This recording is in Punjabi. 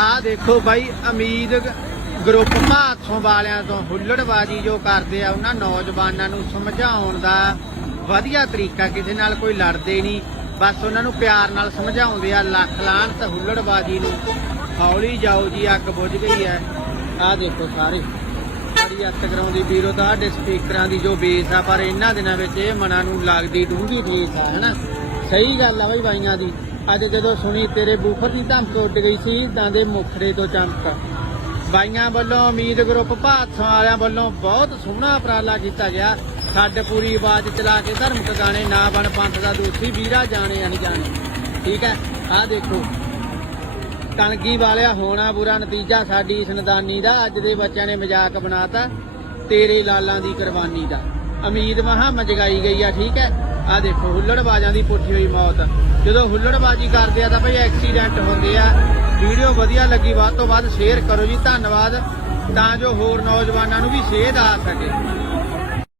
ਆਹ ਦੇਖੋ ਬਾਈ ਅਮੀਦ ਗਰੁੱਪ ਭਾਤਸੋਂ ਵਾਲਿਆਂ ਤੋਂ ਹੁੱਲੜਬਾਜੀ ਜੋ ਕਰਦੇ ਆ, ਉਹਨਾਂ ਨੌਜਵਾਨਾਂ ਨੂੰ ਸਮਝਾਉਣ ਦਾ ਵਧੀਆ ਤਰੀਕਾ ਕਿਸੇ ਨਾਲ ਕੋਈ ਲੜਦੇ ਨਹੀਂ। ਬਸ ਉਹਨਾਂ ਨੂੰ ਪਿਆਰ ਨਾਲ ਸਮਝਾਉਂਦੇ ਆ, ਲੱਖ ਲਾਹਣ ਹੁੱਲੜਬਾਜੀ ਨੂੰ। ਹੌਲੀ ਜਾਓ ਜੀ, ਅੱਗ ਬੁਝ ਗਈ ਹੈ। ਆਹ ਦੇਖੋ ਸਾਰੇ। ਬੜੀ ਅੱਤ ਕਰਾਉਂਦੀ ਵੀਰੋ ਤੁਹਾਡੇ ਸਪੀਕਰਾਂ ਦੀ ਜੋ ਬੇਸ ਆ, ਪਰ ਇਹਨਾਂ ਦਿਨਾਂ ਵਿੱਚ ਇਹ ਮਨਾਂ ਨੂੰ ਲੱਗਦੀ ਡੂੰਘੀ ਠੇਸ ਆ, ਹਨਾ? ਸਹੀ ਗੱਲ ਆ ਬਈ ਬਾਈਆਂ ਦੀ। ਅੱਜ ਜਦੋਂ ਸੁਣੀ ਤੇਰੇ ਬੂਫਰ ਦੀ ਧਮਕ ਉੱਡ ਗਈ ਸੀ, ਤਾਂ ਦੇ ਮੁਖੜੇ ਤੋਂ ਚਮਕ। ਬਾਈਆਂ ਵੱਲੋਂ ਉਮੀਦ ਗਰੁੱਪ ਭਾਤਸਾਂ ਵਾਲਿਆਂ ਵੱਲੋਂ ਬਹੁਤ ਸੋਹਣਾ ਉਪਰਾਲਾ ਕੀਤਾ ਗਿਆ। ਛੱਡ ਪੂਰੀ ਆਵਾਜ਼ ਚਲਾ ਕੇ ਧਰਮਕ ਗਾਣੇ ਨਾ ਬਣ ਪੰਥ ਦਾ ਦੋਸ਼ੀ ਵੀਰਾ ਜਾਣੇ ਅਣਜਾਣੇ। ਠੀਕ ਹੈ? ਆਹ ਦੇਖੋ। ਕਣਕੀ ਵਾਲਿਆ ਹੋਣਾ ਬੁਰਾ ਨਤੀਜਾ, ਸਾਡੀ ਇਸ ਨਦਾਨੀ ਦਾ, ਅੱਜ ਦੇ ਬੱਚਿਆਂ ਨੇ ਮਜ਼ਾਕ ਬਣਾਤਾ, ਤੇਰੇ ਲਾਲਾਂ ਦੀ ਕੁਰਬਾਨੀ ਦਾ। ਉਮੀਦ ਮਹਾ ਮਜਗਾਈ ਗਈ ਆ, ਠੀਕ ਹੈ? ਆ ਦੇਖੋ, ਹੁੱਲੜਬਾਜ਼ਾਂ ਦੀ ਪੁੱਠੀ ਹੋਈ ਮੌਤ। ਜਦੋਂ ਹੁੱਲੜਬਾਜੀ ਕਰਦੇ ਆ ਤਾਂ ਭਈ ਐਕਸੀਡੈਂਟ ਹੁੰਦੇ ਆ। ਵੀਡੀਓ ਵਧੀਆ ਲੱਗੀ, ਵੱਧ ਤੋਂ ਵੱਧ ਸ਼ੇਅਰ ਕਰੋ ਜੀ, ਧੰਨਵਾਦ। ਤਾਂ ਜੋ ਹੋਰ ਨੌਜਵਾਨਾਂ ਨੂੰ ਵੀ ਸੇਧ ਆ ਸਕੇ।